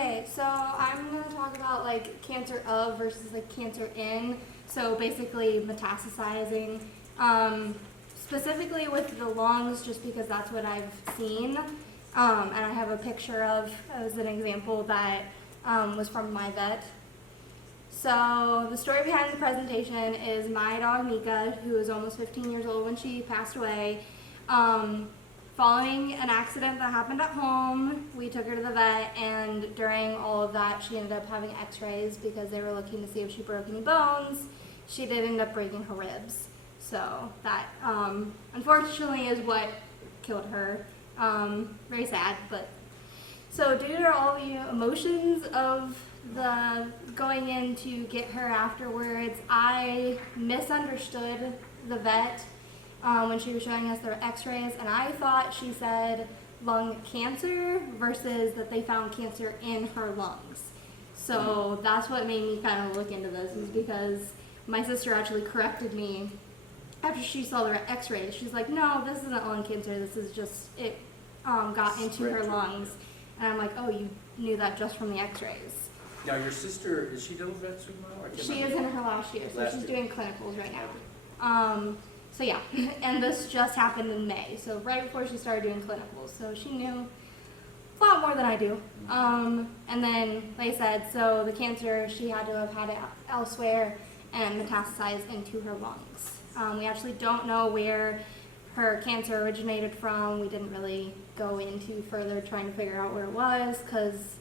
Okay, so I'm going to talk about like cancer of versus like cancer in. So basically metastasizing, specifically with the lungs, just because that's what I've seen. And I have a picture of, as an example, that was from my vet. So the story behind the presentation is my dog Mika, who was almost 15 years old when she passed away. Following an accident that happened at home, we took her to the vet, and during all of that, she ended up having x-rays because they were looking to see if she broke any bones. She did end up breaking her ribs. So that, unfortunately, is what killed her. Very sad, but so due to all the emotions of the going in to get her afterwards, I misunderstood the vet when she was showing us their x-rays, and I thought she said lung cancer versus that they found cancer in her lungs. So that's what made me kind of look into this, is because my sister actually corrected me after she saw their x-rays. She's like, no, this isn't lung cancer, this is just, it got into her lungs. And I'm like, oh, you knew that just from the x-rays. Now your sister, is she done with vet school now? She is in her last year, so she's doing clinicals right now. So yeah, and this just happened in May, so right before she started doing clinicals, so she knew a lot more than I do. And then, like I said, so the cancer, she had to have had it elsewhere and metastasized into her lungs. We actually don't know where her cancer originated from. We didn't really go into further trying to figure out where it was, because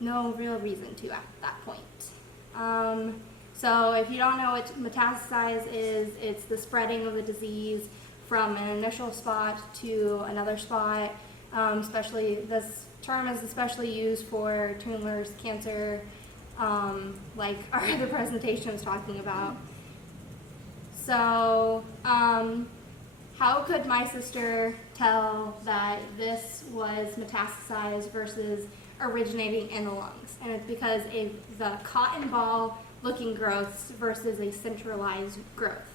no real reason to at that point. So if you don't know what metastasize is, it's the spreading of the disease from an initial spot to another spot. Especially, this term is especially used for tumors, cancer, like our other presentation was talking about. So how could my sister tell that this was metastasized versus originating in the lungs? And it's because of the cotton ball looking growths versus a centralized growth.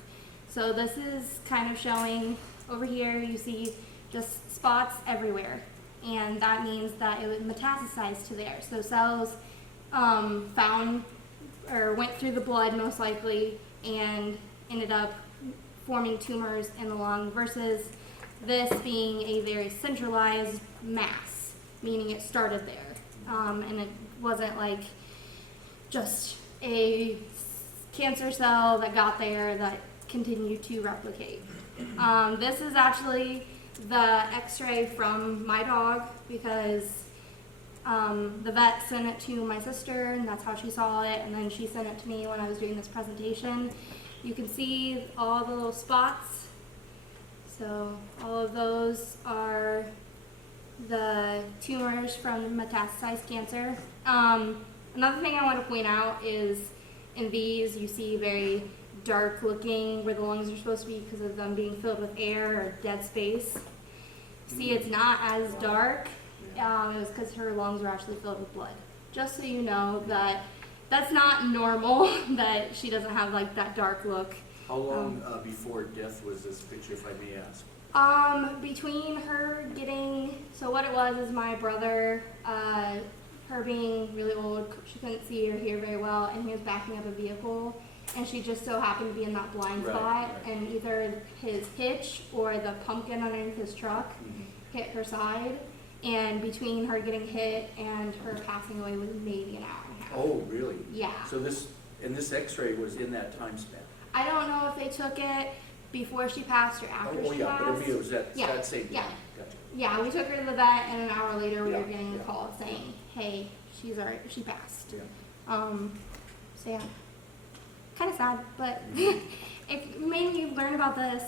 So this is kind of showing over here, you see just spots everywhere, and that means that it would metastasize to there. So cells found or went through the blood most likely and ended up forming tumors in the lung, versus this being a very centralized mass, meaning it started there. And it wasn't like just a cancer cell that got there that continued to replicate. This is actually the x-ray from my dog, because the vet sent it to my sister, and that's how she saw it, and then she sent it to me when I was doing this presentation. You can see all the little spots. So all of those are the tumors from metastasized cancer. Another thing I want to point out is in these you see very dark looking where the lungs are supposed to be because of them being filled with air or dead space. See, it's not as dark. It's because her lungs were actually filled with blood. Just so you know that that's not normal, that she doesn't have like that dark look. How long before death was this picture, if I may ask? Between her getting, so what it was is my brother, her being really old, she couldn't see or hear very well, and he was backing up a vehicle, and she just so happened to be in that blind spot, and either his hitch or the pumpkin underneath his truck hit her side, and between her getting hit and her passing away was maybe an hour and a half. Oh, really? Yeah. So this x-ray was in that time span? I don't know if they took it before she passed or after she passed. But it was that same day. Yeah. Gotcha. Yeah, we took her to the vet, and an hour later we were getting a call saying, hey, she passed. Yeah. So yeah, kind of sad, but it made me learn about this.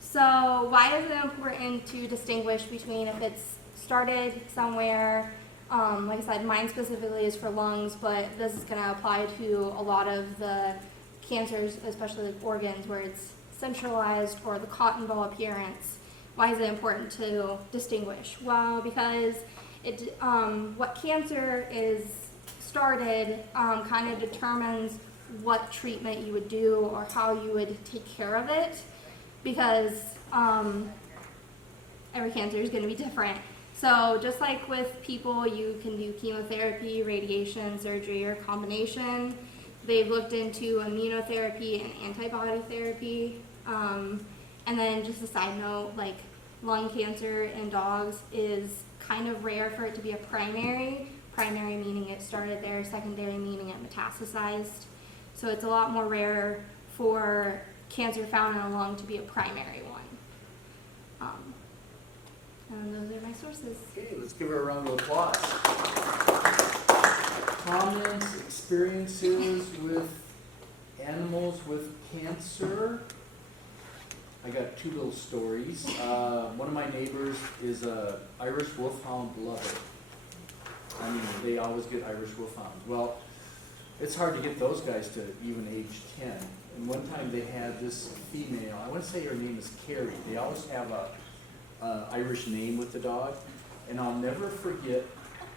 So why is it important to distinguish between if it's started somewhere, like I said, mine specifically is for lungs, but this is going to apply to a lot of the cancers, especially like organs where it's centralized or the cotton ball appearance. Why is it important to distinguish? Well, because it, what cancer is started kind of determines what treatment you would do or how you would take care of it, because every cancer is going to be different. So just like with people, you can do chemotherapy, radiation, surgery, or combination. They've looked into immunotherapy and antibody therapy. And then just a side note, like lung cancer in dogs is kind of rare for it to be a primary. Primary meaning it started there, secondary meaning it metastasized. So it's a lot more rare for cancer found in a lung to be a primary one. And those are my sources. Okay, let's give her a round of applause. Comments, experiences with animals with cancer. I got two little stories. One of my neighbors is a Irish Wolfhound lover. I mean, they always get Irish Wolfhounds. Well, it's hard to get those guys to even age 10. And one time they had this female, I want to say her name is Carrie. They always have a Irish name with the dog. And I'll never forget,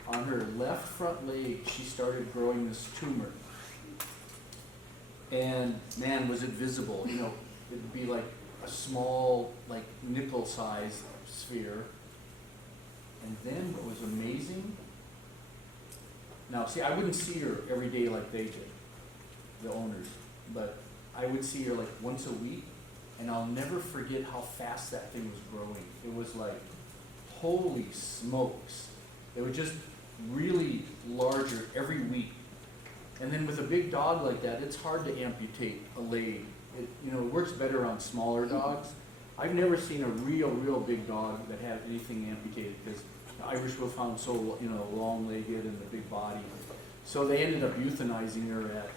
on her left front leg, she started growing this tumor. And man, was it visible. You know, it'd be like a small, like nickel-sized sphere. And then what was amazing, now see, I wouldn't see her every day like they did, the owners, but I would see her like once a week, and I'll never forget how fast that thing was growing. It was like, holy smokes. It was just really larger every week. And then with a big dog like that, it's hard to amputate a leg. It works better on smaller dogs. I've never seen a real big dog that had anything amputated, because the Irish Wolfhound's so long-legged and the big body. So they ended up euthanizing her at,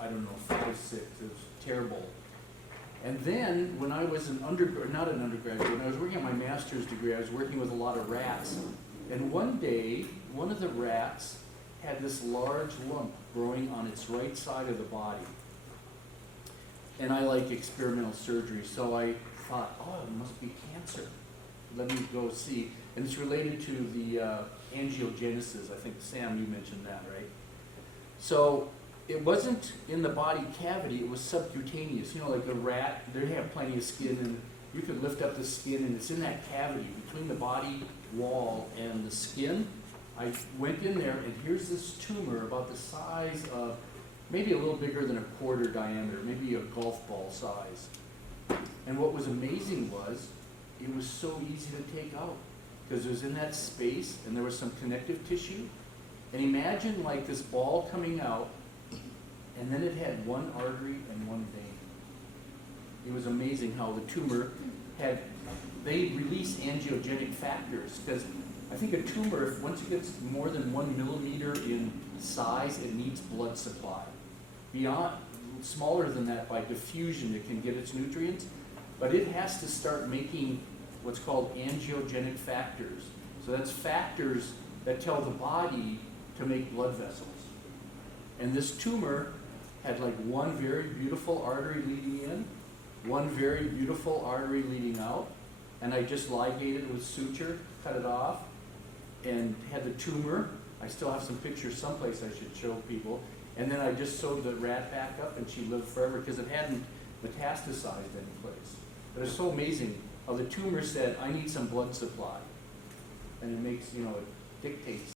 I don't know, 5, 6. It was terrible. And then when I was not an undergraduate, when I was working on my master's degree, I was working with a lot of rats. And one day, one of the rats had this large lump growing on its right side of the body. And I like experimental surgery, so I thought, oh, it must be cancer. Let me go see. And it's related to the angiogenesis. I think, Sam, you mentioned that, right? So it wasn't in the body cavity, it was subcutaneous. Like the rat, they have plenty of skin, and you could lift up the skin, and it's in that cavity between the body wall and the skin. I went in there, and here's this tumor about the size of maybe a little bigger than a quarter diameter, maybe a golf ball size. And what was amazing was, it was so easy to take out, because it was in that space, and there was some connective tissue. And imagine like this ball coming out, and then it had one artery and one vein. It was amazing how the tumor they release angiogenic factors, because I think a tumor, once it gets more than 1 millimeter in size, it needs blood supply. Beyond, smaller than that, by diffusion, it can get its nutrients, but it has to start making what's called angiogenic factors. So that's factors that tell the body to make blood vessels. And this tumor had like one very beautiful artery leading in, one very beautiful artery leading out, and I just ligated with suture, cut it off, and had the tumor. I still have some pictures someplace I should show people. And then I just sewed the rat back up, and she lived forever because it hadn't metastasized any place. But it's so amazing how the tumor said, I need some blood supply. And it makes, it dictates